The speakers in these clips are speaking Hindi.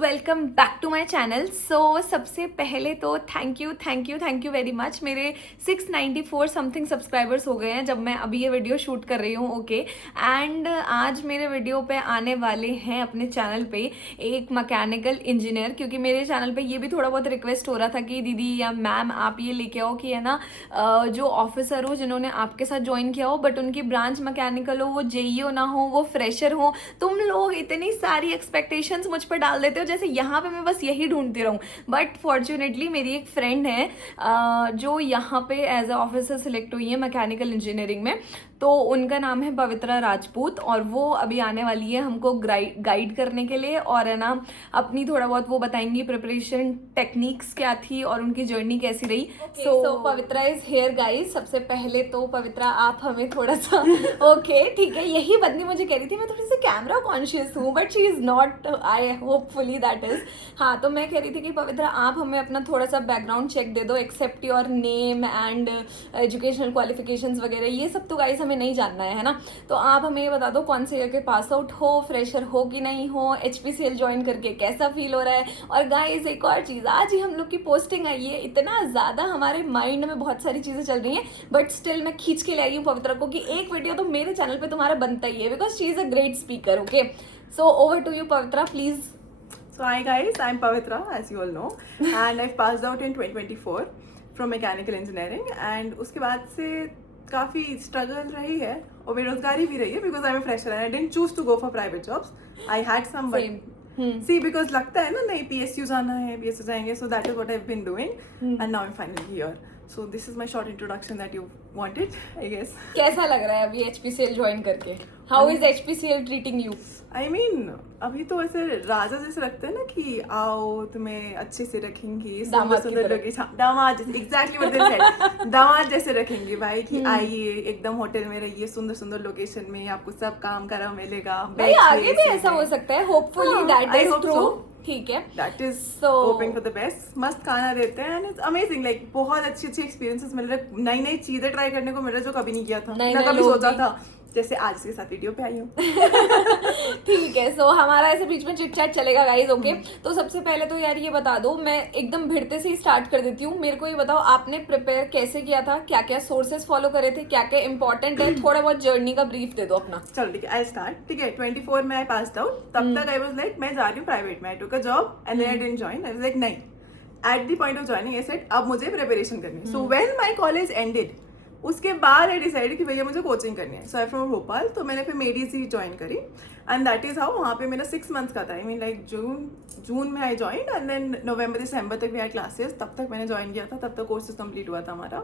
Welcome back to my channel. So सबसे पहले तो थैंक यू वेरी मच। मेरे 694 समथिंग सब्सक्राइबर्स हो गए हैं जब मैं अभी ये वीडियो शूट कर रही हूँ। ओके एंड आज मेरे वीडियो पे आने वाले हैं अपने चैनल पे एक मैकेनिकल इंजीनियर, क्योंकि मेरे चैनल पे ये भी थोड़ा बहुत रिक्वेस्ट हो रहा था कि दीदी या मैम आप ये लेके आओ कि है ना जो ऑफिसर हो जिन्होंने आपके साथ ज्वाइन किया हो बट उनकी ब्रांच मैकेनिकल हो, वो जेईओ ना हो, वो फ्रेशर हो। तुम लोग इतनी सारी एक्सपेक्टेशंस मुझ पर डाल देते हो जैसे यहाँ पे मैं बस यही ढूंढती रहूँ। बट फॉर्चुनेटली मेरी एक फ्रेंड है जो यहाँ पे एज अ ऑफिसर सिलेक्ट हुई है मैकेनिकल इंजीनियरिंग में। तो उनका नाम है पवित्रा राजपूत और वो अभी आने वाली है हमको गाइड करने के लिए और है ना अपनी थोड़ा बहुत वो बताएंगी प्रिपरेशन टेक्निक्स क्या थी और उनकी जर्नी कैसी रही। सो पवित्रा इज हेयर गाइस। सबसे पहले तो पवित्रा आप हमें थोड़ा सा ओके ठीक है, यही बंदी मुझे कह रही थी मैं थोड़ी सी कैमरा कॉन्शियस हूँ but she is not, I hopefully that is. हाँ तो मैं कह रही थी कि पवित्रा आप हमें अपना थोड़ा सा बैकग्राउंड चेक दे दो, except your name and educational qualifications वगैरह, ये सब तो गाइस हमें नहीं जानना है ना। तो आप हमें ये बता दो कौन से ईयर के पास आउट हो, फ्रेशर हो कि नहीं हो, HPCL ज्वाइन करके कैसा फील हो रहा है। और गाइस एक और चीज़, आज ही हम लोग की पोस्टिंग आई है, इतना ज़्यादा हमारे माइंड में बहुत सारी चीज़ें चल रही हैं बट स्टिल मैं खींच के ले आई हूँ पवित्रा को कि एक वीडियो तो मेरे चैनल पे तुम्हारा बनता ही है because she is a great speaker. Okay so over to you Pavitra please. So hi guys, I'm Pavitra, as you all know, and I've passed out in 2024 from mechanical engineering, and उसके बाद से काफ़ी struggle रही है और बेरोजगारी भी रही है because I'm a fresher and I didn't choose to go for private jobs. I had some see because लगता है ना नहीं PSU जाना है, PSU जाएंगे, so that is what I've been doing and now I'm finally here. So this is my short introduction that you wanted, I guess. कैसा लग रहा है अभी HPCL ज्वाइन करके? How is HPCL treating you? I mean, अभी तो ऐसे राजा जैसे लगते हैं ना कि आओ तुम्हें अच्छे से रखेंगी, सुंदर सुंदर लोगी, दामाद जैसे, exactly what they said, दामाद जैसे रखेंगी भाई कि आइए एकदम होटल में रहिए, सुंदर सुंदर लोकेशन में आपको सब काम करा मिलेगा। भाई आगे भी ऐसा हो सकता है, होपफुली दैट इज ट्रू। ठीक है, that is hoping for the best. मस्त खाना देते हैं एंड इट्स अमेजिंग, लाइक बहुत अच्छी अच्छी एक्सपीरियंसेस मिल रहे हैं, नई नई चीजें ट्राई करने को मिल रहा है जो कभी नहीं किया था, ना कभी सोचा था, जैसे आज के साथ वीडियो पे आई हूँ। ठीक है, सो हमारा ऐसे बीच में चिट चैट चलेगा गाइस। ओके तो सबसे पहले तो यार ये बता दो, मैं एकदम भिड़ते से ही स्टार्ट कर देती हूँ। मेरे को ये बताओ आपने प्रिपेयर कैसे किया था, क्या क्या सोर्सेज फॉलो करे थे, क्या क्या इंपॉर्टेंट है, थोड़ा बहुत जर्नी का ब्रीफ दे दो अपना। चलो ठीक है, आई स्टार्ट। ठीक है 24 में आई पास्ड आउट, तब तक आई वाज लाइक मैं जा रही हूँ प्राइवेट में, I took a job and then I didn't join. I was like नहीं, at the point of joining I said अब मुझे प्रिपरेशन करनी है। So when my college ended उसके बाद आई डिसाइड कि भैया मुझे कोचिंग करनी है। सो आई फ्रॉम भोपाल, तो मैंने फिर मेडीज ही ज्वाइन करी एंड दैट इज हाउ वहाँ पे मेरा 6 मंथ का था। आई मीन लाइक जून में आई ज्वाइन एंड देन नवंबर दिसंबर तक भी आई क्लासेस, तब तक मैंने ज्वाइन किया था, तब तक कोर्सेज कंप्लीट हुआ था हमारा।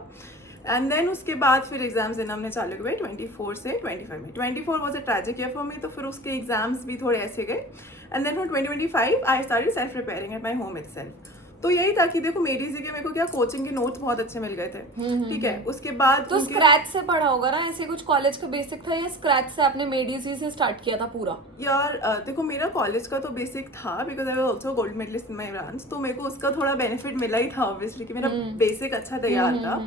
एंड देन उसके बाद फिर एग्जाम्स देना हमने चालू हुए 24 से 25 में। 24 was a tragic year for me, तो फिर उसके एग्जाम्स भी थोड़े ऐसे गए and then from 2025 I started self preparing at my home itself. तो यही था कि देखो मेरी के मेरे को क्या कोचिंग के नोट्स बहुत अच्छे मिल गए थे। ठीक है, उसके बाद तो स्क्रैच से पढ़ा होगा ना, ऐसे कुछ कॉलेज का बेसिक था या स्क्रैच से आपने मेडीसी से स्टार्ट किया था पूरा? यार देखो मेरा कॉलेज का तो बेसिक था because I was also gold medalist in my branch, तो मेरे को उसका थोड़ा बेनिफिट मिला ही था ऑब्वियसली कि मेरा बेसिक अच्छा तैयार था।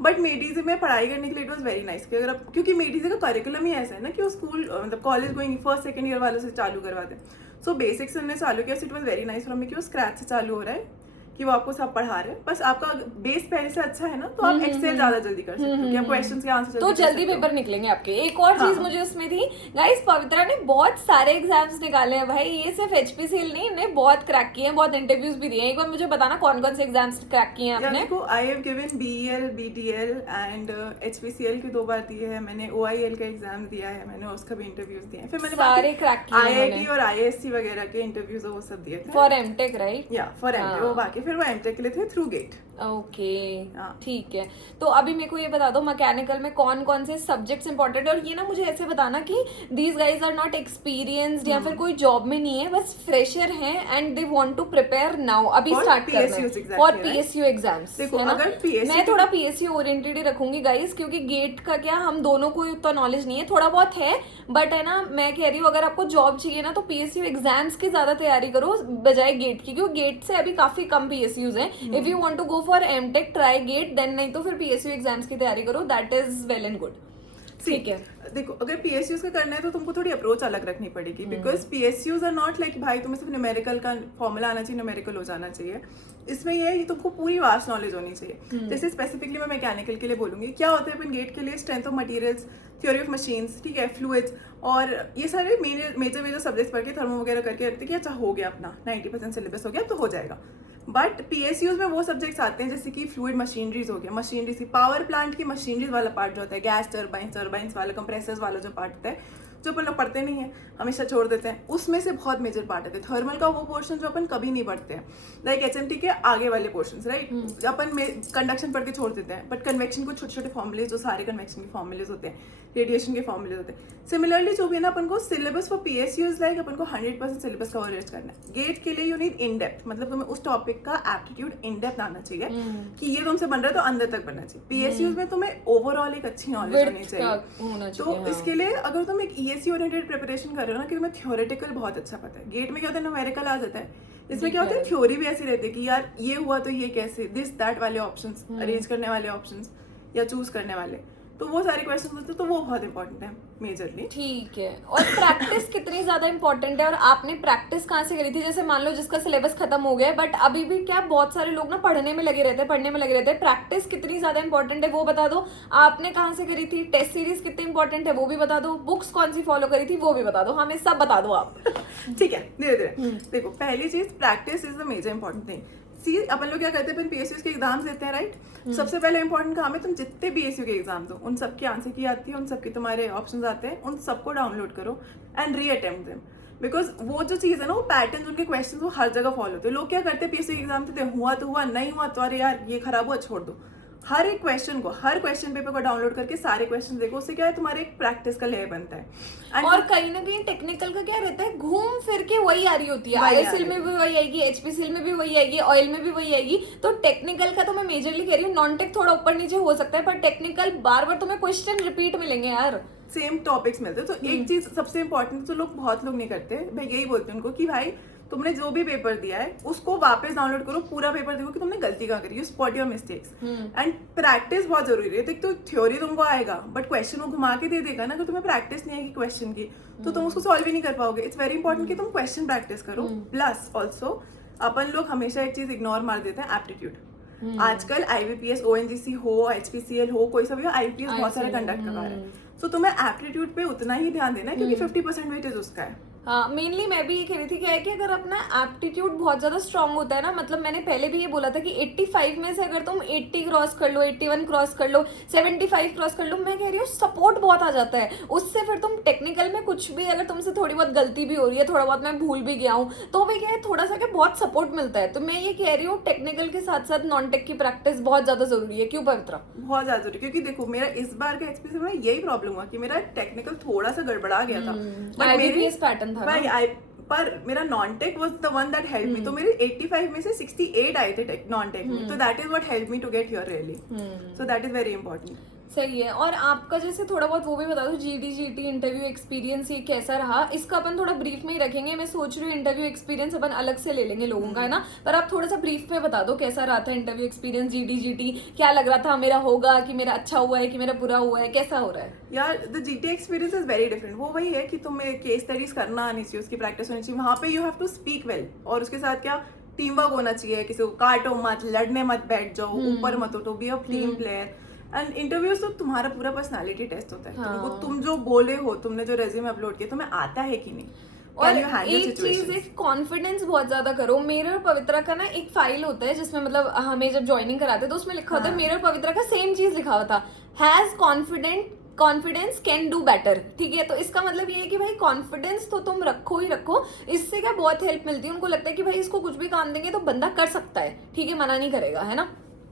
बट मेडीसी में पढ़ाई करने के लिए इट वाज वेरी नाइस कि अगर आप, क्योंकि मेडीसी का करिकुलम ही ऐसा है ना कि वो स्कूल मतलब college going first second year वालों से चालू करवाते हैं। सो बेसिक से हमने चालू किया, so it was very nice from me कि वो स्क्रैच से चालू हो रहा है कि वो आपको सब पढ़ा रहे हैं, बस आपका बेस पहले से अच्छा है ना तो आप एक्सेल ज्यादा जल्दी कर सकते हो कि आप क्वेश्चंस के आंसर तो जल्दी पेपर निकलेंगे आपके। एक और चीज मुझे उसमें थी गाइस, पवित्रा ने बहुत सारे एग्जाम्स निकाले हैं भाई, ये सिर्फ HPCL नहीं, इन्हें बहुत क्रैक किए हैं, बहुत इंटरव्यूज भी दिए हैं। एक बार मुझे बताना कौन कौन से एग्जाम्स क्रैक किए हैं आपने? देखो I have given BEL BTL and HPCL की 2 बार दिए हैं मैंने, OIL का एग्जाम दिया है मैंने, उसका भी इंटरव्यूज दिए हैं। फिर मैंने सारे क्रैक किए हैं, IIT और IISc वगैरह के इंटरव्यूज वो सब दिए थे फॉर एमटेक, राइट? या फॉर एमटेक, वो बाकी फिर वो एमटेक के लिए थे थ्रू गेट। ओके ठीक है, तो अभी मेरे को ये बता दो मैकेनिकल में कौन कौन से सब्जेक्ट्स इंपॉर्टेंट है, और ये ना मुझे ऐसे बताना कि these guys are not experienced या फिर कोई जॉब में नहीं है, बस फ्रेशर हैं and they want to prepare now, अभी स्टार्ट करना है फॉर PSU एग्जाम्स। मैं थोड़ा PSU ओरिएंटेड ही रखूंगी गाइज, क्योंकि गेट का क्या हम दोनों को उतना नॉलेज नहीं है, थोड़ा बहुत है बट है ना, मैं कह रही हूँ अगर आपको जॉब चाहिए ना तो PSU एग्जाम्स की ज्यादा तैयारी करो बजाय गेट की, क्योंकि गेट से अभी काफी कम PSUs हैं। If you want to go for MTech try GATE, then नहीं तो फिर PSU एग्जाम्स की तैयारी करो, that is well and good. ठीक है। देखो अगर PSUs का करना है तो तुमको थोड़ी अप्रोच अलग रखनी पड़ेगी, because PSUs are not like भाई तुम्हें सिर्फ न्यूमेरिकल का फॉर्मूला आना चाहिए, न्यूमेरिकल हो जाना चाहिए। इसमें ये है कि तुमको पूरी वास्ट नॉलेज होनी चाहिए। जैसे स्पेसिफिकली मैं मैकेनिकल के लिए बोलूंगी, क्या होता है अपन गेट के लिए strength of materials, theory of machines, ठीक है, फ्लूइड्स और ये सारे मेजर सब्जेक्ट्स पढ़ के थर्मो वगैरह करके रखते कि अच्छा हो गया अपना 90% सिलेबस हो गया तो हो जाएगा। बट PSUs में वो सब्जेक्ट्स आते हैं जैसे कि फ्लूइड मशीनरीज हो गया, मशीनरीज की पावर प्लांट की मशीनरीज वाला पार्ट जो होता है, गैस टर्बाइंस वाला, कंप्रेसर्स वाला जो पार्ट होता है जो अपन लोग पढ़ते नहीं है, हमेशा छोड़ देते हैं, उसमें से बहुत मेजर पार्ट आते हैं। थर्मल का वो पोर्शन जो अपन कभी नहीं पढ़ते हैं, लाइक HMT के आगे वाले पोर्शन, राइट, अपन कंडक्शन पढ़ के छोड़ देते हैं, बट कन्वेक्शन को छोटे छोटे फॉर्मुलेज जो सारे कन्वेक्शन के फॉर्मुलेज होते हैं, रेडिएशन के फॉर्मुलेज होते हैं। सिमिलरली जो भी है ना अपन को सिलेबस फॉर PSUs लाइक अपन को 100% सिलेबस कवरेज करना है। गेट के लिए यू नीड इन डेप्थ, मतलब तुम्हें उस टॉपिक का एप्टीट्यूड इन डेप्थ आना चाहिए कि ये तुमसे बन रहा है तो अंदर तक बनना चाहिए। PSUs में तुम्हें ओवरऑल एक अच्छी नॉलेज होनी चाहिए। तो इसके लिए अगर तुम एक ESE ओरिएंटेड प्रिपरेशन कर रहे हो ना कि तुम्हें थ्योरेटिकल बहुत अच्छा पता है, गेट में क्या होता है न्यूमेरिकल आ जाता है, इसमें क्या होता है थ्योरी भी ऐसी रहती है कि यार ये हुआ तो ये कैसे, दिस दैट वाले ऑप्शंस, अरेंज करने वाले ऑप्शंस या चूज करने वाले, तो वो सारे क्वेश्चन होते हैं, तो वो बहुत इंपॉर्टेंट है मेजरली। ठीक है। और प्रैक्टिस कितनी ज्यादा इंपॉर्टेंट है और आपने प्रैक्टिस कहाँ से करी थी? जैसे मान लो जिसका सिलेबस खत्म हो गया है बट अभी भी क्या बहुत सारे लोग ना पढ़ने में लगे रहते हैं, प्रैक्टिस कितनी ज्यादा इंपॉर्टेंट है वो बता दो। आपने कहाँ से करी थी? टेस्ट सीरीज कितनी इंपॉर्टेंट है वो भी बता दो। बुक्स कौन सी फॉलो करी थी वो भी बता दो, हमें सब बता दो आप। ठीक है, धीरे धीरे देखो, पहली चीज practice is the major important thing. See अपन लोग क्या करते हैं, अपन PSUs के एग्जाम्स देते हैं, राइट। सबसे पहले इंपॉर्टेंट काम है तुम जितने PSU के एग्जाम्स हो उन सबकी आंसर की आती है, उन सबके तुम्हारे ऑप्शंस आते हैं, उन सबको डाउनलोड करो and re attempt them. Because वो जो चीज़ है ना, वो पैटर्न उनके क्वेश्चन वो हर जगह फॉलो होते हैं। लोग क्या करते हैं PSU एग्जाम देते हैं, हुआ तो हुआ, नहीं हुआ तो अरे यार ये खराब हुआ छोड़ दो। हर एक क्वेश्चन को, हर क्वेश्चन पेपर को डाउनलोड करके सारे क्वेश्चन देखो, उससे क्या है तुम्हारे एक प्रैक्टिस का लेयर बनता है। और कहीं ना कहीं टेक्निकल का क्या रहता है, घूम फिर के वही आ रही होती है, ISL में भी वही आएगी, HPCL में भी वही आएगी, ऑयल में भी वही आएगी। तो टेक्निकल का तो मैं मेजरली कह रही हूँ, नॉन टेक थोड़ा ऊपर नीचे हो सकता है पर टेक्निकल बार बार तुम्हें क्वेश्चन रिपीट मिलेंगे यार, सेम टॉपिक्स मिलते हैं। तो एक चीज सबसे इंपॉर्टेंट जो बहुत लोग नहीं करते, मैं यही बोलती हूँ उनको कि भाई तुमने जो भी पेपर दिया है उसको वापस डाउनलोड करो, पूरा पेपर देखो कि तुमने गलती कहाँ करी, you spot your mistakes. And practice बहुत जरूरी है। देख तो थ्योरी तुमको आएगा बट क्वेश्चन वो घुमा के दे देगा ना, अगर तुम्हें प्रैक्टिस नहीं आएगी क्वेश्चन की तो तुम उसको सॉल्व ही नहीं कर पाओगे। इट्स वेरी इंपॉर्टेंट कि तुम क्वेश्चन प्रैक्टिस करो। प्लस ऑल्सो अपन लोग हमेशा एक चीज इग्नोर मार देते हैं, एप्टीट्यूड। आजकल IBPS ONGC हो, HPCL हो, कोई सा भी हो, IBPS बहुत सारे कंडक्ट करवा रहे हैं। तो तुम्हें एप्टीट्यूड पे उतना ही ध्यान देना है क्योंकि 50% वेटेज उसका है। हाँ, मेनली मैं भी ये कह रही थी क्या है कि अगर अपना एप्टीट्यूड बहुत ज्यादा स्ट्रांग होता है ना, मतलब मैंने पहले भी ये बोला था कि 85 में से अगर तुम 80 क्रॉस कर लो, 81 क्रॉस कर लो, 75 क्रॉस कर लो, मैं कह रही हूँ सपोर्ट बहुत आ जाता है उससे। फिर तुम टेक्निकल में कुछ भी अगर तुमसे थोड़ी बहुत गलती भी हो रही है, थोड़ा बहुत मैं भूल भी गया हूँ, तो भी क्या है थोड़ा सा क्या बहुत सपोर्ट मिलता है। तो मैं ये कह रही हूँ टेक्निकल के साथ साथ नॉन टेक की प्रैक्टिस बहुत ज्यादा जरूरी है। क्यों पवित्रा? बहुत ज्यादा जरूरी, क्योंकि देखो मेरा इस बार का एक्सपीरियंस में यही प्रॉब्लम हुआ कि मेरा टेक्निकल थोड़ा सा गड़बड़ा गया था, बट मेरी पैटर्न था पर मेरा non tech was the one that help me. तो मेरे 85 में से 68 आए थे नॉन टेक में, तो that is what help me to get here really. So that is very important. सही है। और आपका जैसे थोड़ा बहुत वो भी बता दो, GD GT इंटरव्यू एक्सपीरियंस ये कैसा रहा? इसका अपन थोड़ा ब्रीफ में ही रखेंगे। मैं सोच रही हूँ इंटरव्यू एक्सपीरियंस अपन अलग से ले लेंगे लोगों का, है ना, पर आप थोड़ा सा ब्रीफ में बता दो कैसा रहा था इंटरव्यू एक्सपीरियंस। GD GT क्या लग रहा था, मेरा होगा कि मेरा अच्छा हुआ है कि मेरा बुरा हुआ है, कैसा हो रहा है? यार the GT experience is very different. वो वही है कि तुम्हें केस स्टडीज करना आनी चाहिए, उसकी प्रैक्टिस होनी चाहिए, वहाँ पे you have to speak well, और उसके साथ क्या टीम वर्क होना चाहिए, किसी को काटो मत, लड़ने मत बैठ जाओ, ऊपर मत उठो, be a team player. And interviews तो तुम्हारा पूरा पर्सनालिटी टेस्ट होता है। तुमको तुम जो बोले हो, तुमने जो रेज्यूमे अपलोड किया, तुम्हें आता है कि नहीं, और एक चीज है कॉन्फिडेंस बहुत ज्यादा करो। मेरे और पवित्रा का ना एक फाइल होता है जिसमें मतलब हमें जब ज्वाइनिंग कराते तो उसमें लिखा होता है, मेरे और पवित्रा का सेम चीज लिखा हुआ था, has confidence can do better. ठीक है, तो इसका मतलब ये है कि भाई कॉन्फिडेंस तो तुम रखो ही रखो। इससे क्या बहुत हेल्प मिलती है, उनको लगता है कि भाई इसको कुछ भी काम देंगे तो बंदा कर सकता है, ठीक है, मना नहीं करेगा, है ना।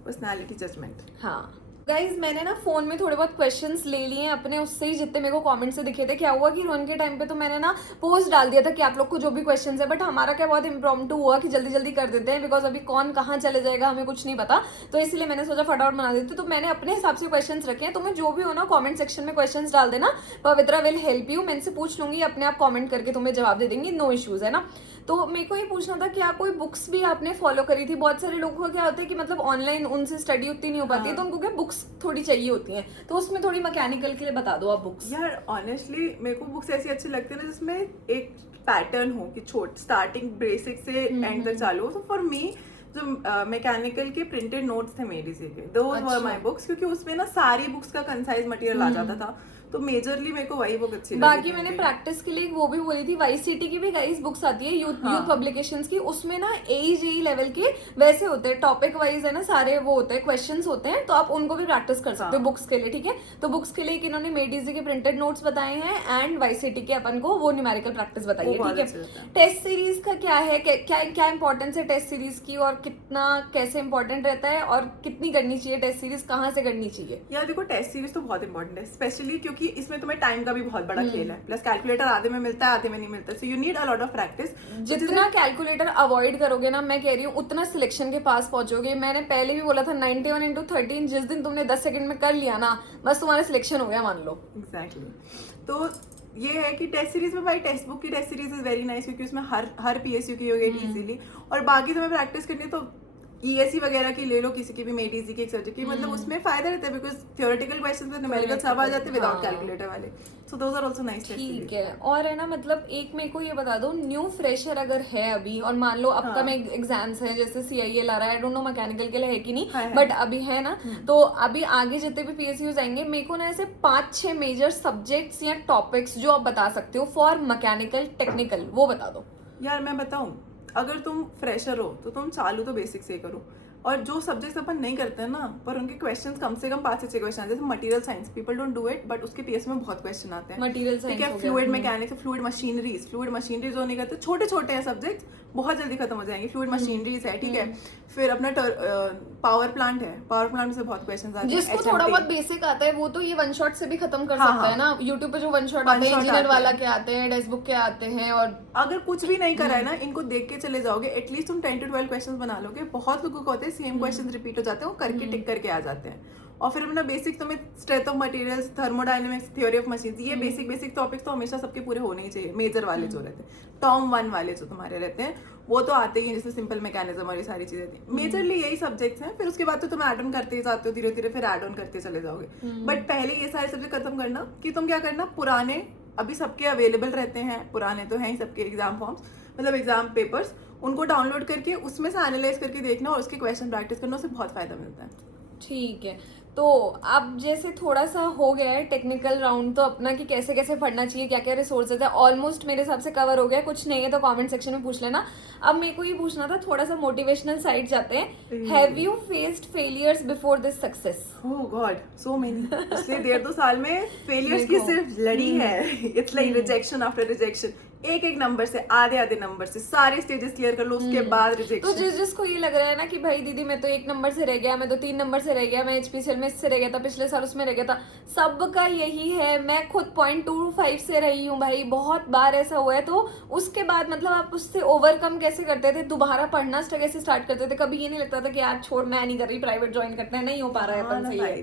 Personality judgement. हाँ गाइज, मैंने ना फोन में थोड़े बहुत क्वेश्चंस ले लिए हैं अपने, उससे ही जितने मेरे को कमेंट से दिखे थे। क्या हुआ कि रोन के टाइम पे तो मैंने ना पोस्ट डाल दिया था कि आप लोग को जो भी क्वेश्चंस है, बट हमारा क्या बहुत इम्प्रॉम्प्टू हुआ कि जल्दी जल्दी कर देते हैं, बिकॉज अभी कौन कहाँ चले जाएगा हमें कुछ नहीं पता, तो इसलिए मैंने सोचा फटाफट बना देते। तो मैंने अपने हिसाब से क्वेश्चन रखे हैं, तुम्हें जो भी हो ना कॉमेंट सेक्शन में क्वेश्चन डाल देना, पवित्रा विल हेल्प यू। मैं इनसे पूछ लूंगी, अपने आप कॉमेंट करके तुम्हें जवाब दे देंगी, नो इश्यूज, है ना। तो मेरे को ये पूछना था, क्या कोई बुक्स भी आपने फॉलो करी थी? बहुत सारे लोगों का क्या होता है कि मतलब ऑनलाइन उनसे स्टडी उतनी नहीं हो पाती है, तो उनको क्या बुक्स थोड़ी चाहिए होती हैं, तो उसमें थोड़ी मैकेनिकल के लिए बता दो आप बुक्स। यार ऑनेस्टली मेरे को बुक्स ऐसी अच्छी लगती है ना जिसमें एक पैटर्न हो कि छोट स्टार्टिंग बेसिक से एंड तक चालू हो। तो फॉर मी जो मैकेनिकल के प्रिंटेड नोट्स थे मेडिसी के, दोज वर माय बुक्स, क्योंकि उसमें ना सारी बुक्स का कंसाइज मटेरियल आ जाता था, तो मेजरली मेरे को वही बुक अच्छी लगी। बाकी मैंने प्रैक्टिस के लिए वो भी बोली थी, वाईसीटी की भी गाइस बुक्स आती है यूथ पब्लिकेशंस की, उसमें ना AJE लेवल के वैसे होते हैं, टॉपिक वाइज है ना, सारे वो होते हैं, क्वेश्चंस होते हैं, तो आप उनको भी प्रैक्टिस कर सकते हो बुक्स के लिए, ठीक है। तो बुक्स के लिए इन्होंने मेडिजी के प्रिंटेड नोट्स बताए हैं एंड वाईसीटी के अपन को वो न्यूमेरिकल प्रैक्टिस बताई है, ठीक है। टेस्ट सीरीज का क्या है, क्या इंपॉर्टेंस है टेस्ट सीरीज की, और कितना कैसे इंपॉर्टेंट रहता है, और कितनी करनी चाहिए टेस्ट सीरीज, कहाँ से करनी चाहिए? यार देखो टेस्ट सीरीज तो बहुत इंपॉर्टेंट है, स्पेशली क्योंकि इसमें तुम्हें टाइम का भी बहुत बड़ा खेल है, प्लस कैलकुलेटर आधे में मिलता है आधे में नहीं मिलता, so you need a lot of practice. जितना कैलकुलेटर अवॉइड करोगे ना, मैं कह रही हूँ उतना सिलेक्शन के पास पहुंचोगे। मैंने पहले भी बोला था 91 into 13 जिस दिन तुमने 10 सेकंड में कर लिया ना, बस तुम्हारा सिलेक्शन हो गया मान लो। एग्जैक्टली तो ये है कि टेस्ट सीरीज में भाई टेक्स्ट बुक की test series is very nice, क्योंकि उसमें हर PSU की होगी इजीली, और बाकी तुम्हें प्रैक्टिस करनी है तो ESE वगैरह की ले लो, किसी की भी मेडिसी की, एक सब्जेक्ट की, मतलब उसमें फायदा रहता है बिकॉज थियोरेटिकल क्वेश्चंस में न्यूमेरिकल सब आ जाते हैं विदाउट कैलकुलेटर वाले, सो दोस आर आल्सो नाइस। ठीक है, और है ना मतलब एक मेरे को ये बता दो, न्यू फ्रेशर अगर है अभी, और मान लो अपकमिंग एग्जाम्स है, जैसे CIL आ रहा है, आई डोंट नो मैकेनिकल के लिए है कि नहीं, बट अभी है ना, तो अभी आगे जितने भी PSUs आएंगे, मेरे को ना ऐसे 5-6 मेजर सब्जेक्ट्स या टॉपिक्स जो आप बता सकते हो फॉर मैकेनिकल टेक्निकल, वो बता दो। यार मैं बताऊं, अगर तुम फ्रेशर हो तो तुम चालू तो बेसिक से करो, और जो सब्जेक्ट्स अपन नहीं करते हैं ना, पर उनके क्वेश्चंस कम से कम 5 से 6 क्वेश्चन आते हैं, जैसे material science, people don't do it, but उसके PS में बहुत क्वेश्चन आते हैं। मटेरियल ठीक है, फ्लूइड मैकेनिक्स, फ्लूइड मशीनरीज जो नहीं करते, छोटे छोटे हैं सब्जेक्ट्स, बहुत जल्दी खत्म हो जाएंगे। फ्लूइड मशीनरीज है, ठीक है, फिर अपना पावर प्लांट है, पावर प्लांट में से बहुत क्वेश्चंस आते हैं। जिसको थोड़ा बहुत बेसिक आता है वो तो ये वन शॉट से भी खत्म कर सकता है ना, यूट्यूब पे जो वन शॉट आते हैं, इंजीनियर वाला के आते हैं, टेक्स्ट बुक के आते हैं, और अगर कुछ भी नहीं करा है ना, इनको देख के चले जाओगे, एटलीस्ट तुम 10 to 12 क्वेश्चंस बना लोगे। बहुत लोगों को होते हैं सेम क्वेश्चंस रिपीट हो जाते हैं, वो करके टिक करके आ जाते हैं। और फिर अपना बेसिक तुम्हें strength of materials, thermodynamics, theory of machines, ये बेसिक टॉपिक्स तो हमेशा सबके पूरे होने ही चाहिए, मेजर वाले जो रहते हैं। टर्म 1 वाले जो तुम्हारे रहते हैं वो तो आते ही हैं, जैसे सिंपल मैकेनिज्म और ये सारी चीजें थी। मेजरली यही सब्जेक्ट्स हैं, फिर उसके बाद तो तुम ऐड ऑन करते ही जाते हो, धीरे धीरे फिर ऐड ऑन करते चले जाओगे। बट पहले ये सारे सब्जेक्ट खत्म करना, कि तुम क्या करना, पुराने अभी सबके अवेलेबल रहते हैं, पुराने तो हैं ही सबके एग्जाम फॉर्म्स, मतलब एग्जाम पेपर्स, उनको डाउनलोड करके उसमें से एनालाइज करके देखना और उसके क्वेश्चन प्रैक्टिस करना, उससे बहुत फायदा मिलता है। ठीक है, तो अब जैसे थोड़ा सा हो गया है टेक्निकल राउंड तो अपना, कि कैसे कैसे पढ़ना चाहिए, क्या क्या रिसोर्सेज है, ऑलमोस्ट मेरे हिसाब से कवर हो गया। कुछ नहीं है तो कमेंट सेक्शन में पूछ लेना। अब मेरे को ये पूछना था, थोड़ा सा मोटिवेशनल साइड जाते हैं। Have you faced failures before this success? Oh God, so many. पिछले 1.5-2 साल में फेलियर्स की सिर्फ लड़ी है। It's like rejection after rejection, एक नंबर से, आधे नंबर से सारे स्टेजेस क्लियर कर लो, उसके बाद रिजेक्शन। तो जिसको ये लग रहा है ना कि भाई दीदी मैं तो 1 नंबर से रह गया, मैं तो 3 नंबर से रह गया, मैं HPCL में इससे रह गया था, पिछले साल उसमें रह गया था, सबका यही है। मैं खुद 0.25 से रही हूँ भाई, बहुत बार ऐसा हुआ है। तो उसके बाद मतलब आप उससे ओवरकम कैसे करते थे, दोबारा पढ़ना कैसे स्टार्ट करते थे? कभी ये नहीं लगता था कि यार छोड़, मैं नहीं कर रही, प्राइवेट ज्वाइन करते हैं, नहीं हो पा रहा है अपन से?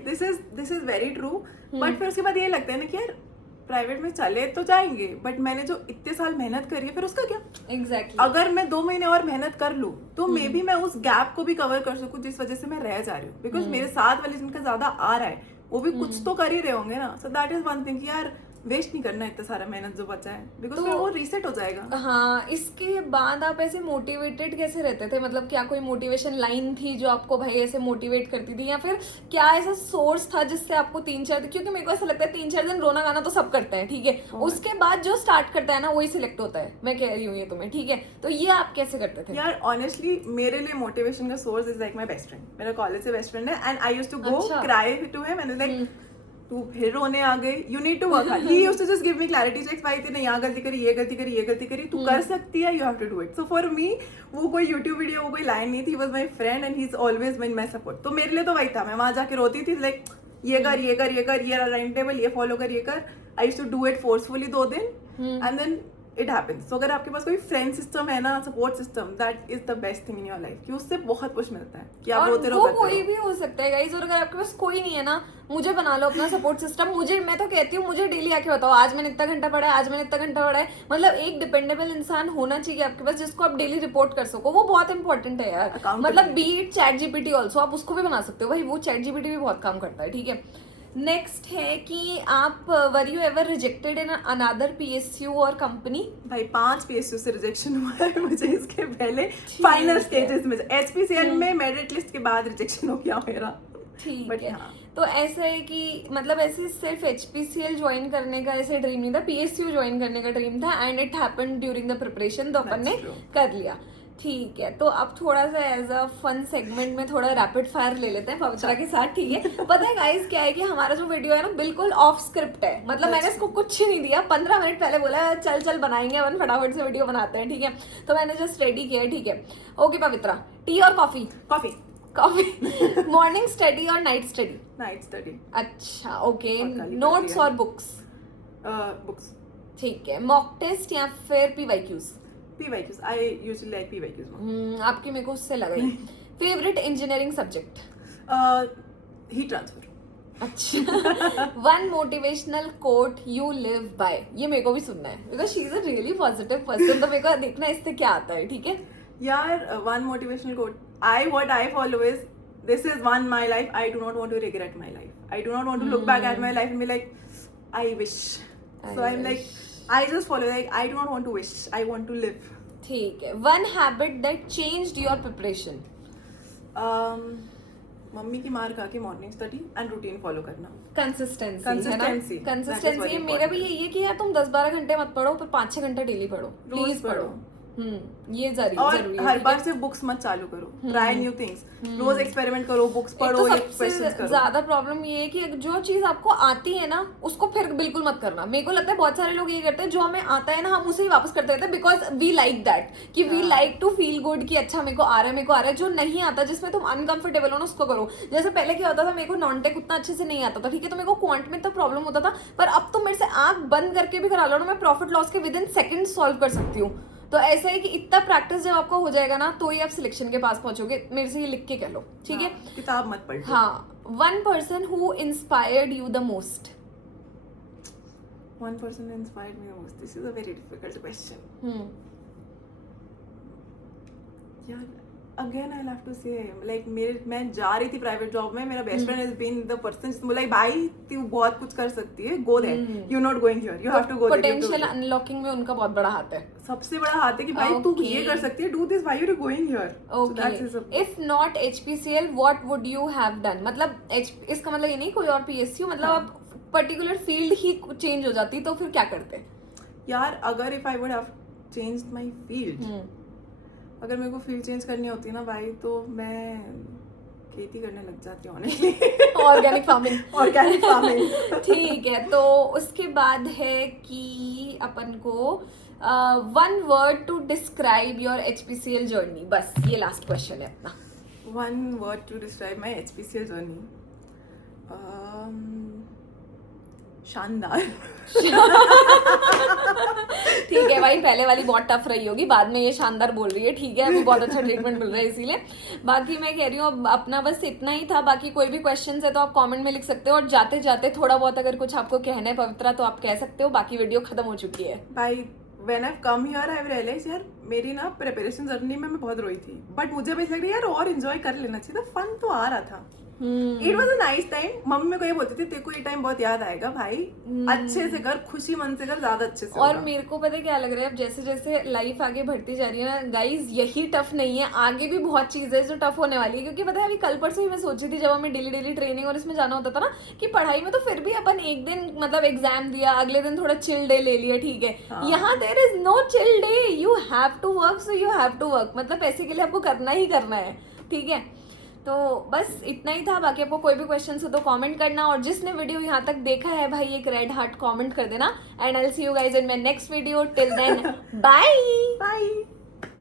This is very true, but फिर उसके बाद ये लगता है ना कि यार प्राइवेट में चले तो जाएंगे, बट मैंने जो इतने साल मेहनत करी है, फिर उसका क्या? एग्जैक्टली अगर मैं 2 महीने और मेहनत कर लूं तो मे बी मैं उस गैप को भी कवर कर सकूं जिस वजह से मैं रह जा रही हूँ, बिकॉज मेरे साथ वाले जिनका ज्यादा आ रहा है वो भी कुछ तो कर ही रहे होंगे ना। सो दैट इज वन थिंग, यार वेस्ट नहीं करना इतना सारा मेहनत जो बचा है, बिकॉज फिर वो रीसेट हो जाएगा। हाँ, इसके बाद आप ऐसे मोटिवेटेड कैसे रहते थे? मतलब क्या कोई मोटिवेशन लाइन थी जो आपको भाई ऐसे मोटिवेट करती थी, या फिर क्या ऐसा सोर्स था जिससे आपको 3-4 दिन, क्योंकि मेरे को ऐसा लगता है 3-4 दिन रोना गाना तो सब करते हैं, ठीक है, उसके बाद जो स्टार्ट करता है ना वही सिलेक्ट होता है, मैं कह रही हूँ ये तुम्हें, ठीक है। तो ये आप कैसे करते थे? यार ऑनेस्टली मेरे लिए मोटिवेशन का source is like my best friend, मेरा कॉलेज से बेस्ट फ्रेंड है, and I used to go cry to him and like तू फिर रोने आ गई, you need to work hard. He used to just give me clarity checks, भाई तूने यहाँ गलती करी, ये गलती करी, ये गलती करी, तू कर सकती है, you have to do it. So for me वो कोई यूट्यूब वीडियो, वो कोई लाइन नहीं थी, was my friend and he is always been my support. तो मेरे लिए तो वही था, मैं वहां जाके रोती थी लाइक ये कर, ये कर, ये कर, ये टाइम टेबल, ये फॉलो कर, ये कर। I used to do it forcefully 2 दिन, एंड देन इट हैपेंस. तो अगर आपके पास कोई फ्रेंड सिस्टम है ना, support system, that is the best thing in your life. कि उससे बहुत कुछ मिलता है कि आप और रोते रहो, वो करते कोई रहो. भी हो सकता है गाइज. और अगर आपके पास कोई नहीं है ना, मुझे बना लो अपना सपोर्ट सिस्टम. मैं तो कहती हूँ मुझे डेली आके बताओ आज मैंने इतना घंटा पढ़ा है, आज मैंने इतना घंटा पढ़ा है. मतलब एक डिपेंडेबल इंसान होना चाहिए आपके पास जिसको आप डेली रिपोर्ट कर सको. वो बहुत इंपॉर्टेंट है यार. Accountability. मतलब B it chat GPT also, आप उसको भी बना सकते हो भाई. वो चैट जीपीटी भी बहुत काम करता है. ठीक है. नेक्स्ट है कि आप were you ever rejected in another PSU और कंपनी? भाई 5 PSU से रिजेक्शन हुआ है मुझे इसके पहले फाइनल स्टेजेस में. HPCL में मेरिट लिस्ट के बाद रिजेक्शन हो गया मेरा. ठीक But है. हाँ. तो ऐसा है कि मतलब ऐसे सिर्फ HPCL ज्वाइन करने का ऐसे ड्रीम नहीं था, PSU ज्वाइन करने का ड्रीम था. And it happened during the preparation, तो अपन ने That's true. कर लिया. ठीक है. तो अब थोड़ा सा एज अ फन सेगमेंट में थोड़ा रैपिड फायर ले लेते हैं पवित्रा के साथ. ठीक है. पता है गाइस क्या है कि हमारा जो वीडियो है ना बिल्कुल ऑफ स्क्रिप्ट है. मतलब मैंने इसको कुछ नहीं दिया. 15 मिनट पहले बोला चल बनाएंगे अपन, फटाफट से वीडियो बनाते हैं. ठीक है. तो मैंने जस्ट रेडी किया है. ठीक है. ओके पवित्रा, टी और coffee? Coffee. Coffee. Morning study और नाइट स्टडी? Night study. अच्छा ओके. और खाली नोट्स करती और है. बुक्स? बुक्स. ठीक है. मॉक टेस्ट या फिर PYQs? PYQs. I usually like PYQs more. आपकी मेरे को उससे लगा ही. Favourite engineering subject? Heat transfer. अच्छा. One motivational quote you live by? ये मेरे को भी सुनना है because she is a really positive person. तो मेरे को देखना है इससे क्या आता है. ठीक है. यार one motivational quote. What I follow is, this is one my life. I do not want to regret my life. I do not want to look back at my life and be like, I wish. So I'm like, I just follow like, I do not want to wish. I want to live. ठीक है. One habit that changed your preparation? Mummy की मार खा के morning study and routine follow करना. Consistency. Consistency. That is consistency very मेरा भी important. यही है कि यार तुम 10-12 घंटे मत पढ़ो पर 5-6 घंटे डेली पढ़ो. रोज प्लीज पढ़ो. पढ़ो. ये जरूरी और है. हर बार से बुक्स मत चालू करो. Try new things. रोज एक्सपेरिमेंट करो, बुक्स एक पढ़ो, तो ये सबसे क्वेश्चंस करो. ज्यादा प्रॉब्लम ये है कि जो चीज आपको आती है ना उसको फिर बिल्कुल मत करना. मेरे को लगता है बहुत सारे लोग ये करते हैं जो हमें आता है ना हम उसे ही वापस करते रहते हैं बिकॉज वी लाइक दैट कि we like to feel good कि अच्छा मेरे को आ रहा है. जो नहीं आता जिसमें तुम अनकंफर्टेबल हो ना उसको करो. जैसे पहले क्या होता था, मेरे को नॉन टेक उतना अच्छे से नहीं आता था. ठीक है. तो मेरे को क्वांट में तो प्रॉब्लम होता था, पर अब तो मेरे से आंख बंद करके भी करा लो ना, मैं प्रॉफिट लॉस के विद इन सेकंड सॉल्व कर सकती हूँ. तो ऐसा है कि इतना प्रैक्टिस जब आपको हो जाएगा ना तो ही आप सिलेक्शन के पास पहुंचोगे. मेरे से ये लिख के कह लो. ठीक है. किताब मत पढ़. हाँ. One person who inspired you the most? One person inspired me the most. This is a very difficult question. यार again I'll have to say like मैं जा रही थी प्राइवेट जॉब में. मेरा best friend has been the person जिसने बोला भाई तू बहुत कुछ कर सकती है, go there. You're not going here. You have to go there. Potential unlocking में उनका बहुत बड़ा हाथ है. सबसे बड़ा हाथ है कि भाई तू Okay. ये कर सकती है. Do this. Why you're going here? So that's his. Okay. If not HPCL what would you have done? मतलब इसका मतलब ये नहीं कोई और PSU, मतलब आप पर्टिकुलर फील्ड ही चेंज हो जाती तो फिर क्या करते? यार अगर if I would have changed my field, अगर मेरे को फील्ड चेंज करनी होती है ना भाई तो मैं खेती करने लग जाती हूँ honestly. Organic farming. Organic farming. ठीक है. तो उसके बाद है कि अपन को one word to describe your HPCL journey. बस ये लास्ट क्वेश्चन है अपना. One word to describe my HPCL journey. शानदार. ठीक है भाई, पहले वाली बहुत टफ रही होगी, बाद में ये शानदार बोल रही है. ठीक है. अभी बहुत अच्छा ट्रीटमेंट मिल रहा है इसीलिए. बाकी मैं कह रही हूँ अब अपना बस इतना ही था. बाकी कोई भी क्वेश्चन है तो आप कमेंट में लिख सकते हो. और जाते जाते थोड़ा बहुत अगर कुछ आपको कहना है पवित्रा तो आप कह सकते हो. बाकी वीडियो खत्म हो चुकी है. भाई when I've come here I've realized यार मेरी ना प्रिपरेशन जर्नी में मैं बहुत रोई थी. बट मुझे भी लग रही है यार और एंजॉय कर लेना चाहिए था. फन तो आ रहा था. It was a nice time. Mummy मेरे को ये बोलती थी तेरे को ये टाइम बहुत याद आएगा भाई. अच्छे से कर, खुशी मन से कर, ज्यादा अच्छे से. और मेरे को पता है क्या लग रहा है अब जैसे जैसे लाइफ आगे बढ़ती जा रही है ना गाइज, यही टफ नहीं है, आगे भी बहुत चीजें है जो टफ होने वाली है. क्योंकि पता है अभी कल परसों ही मैं सोची थी जब हमें डेली ट्रेनिंग और इसमें जाना होता था ना कि पढ़ाई में तो फिर भी अपन एक दिन मतलब एग्जाम दिया, अगले दिन थोड़ा चिल डे ले लिया. ठीक है. यहाँ there is no chill day. You have to work, so you have to work. मतलब पैसे के लिए आपको करना ही करना है. ठीक है. तो बस इतना ही था. बाकी आपको कोई भी क्वेश्चन हो तो कमेंट करना. और जिसने वीडियो यहाँ तक देखा है भाई एक रेड हार्ट कमेंट कर देना. And I will see you guys in my next video. Till then bye.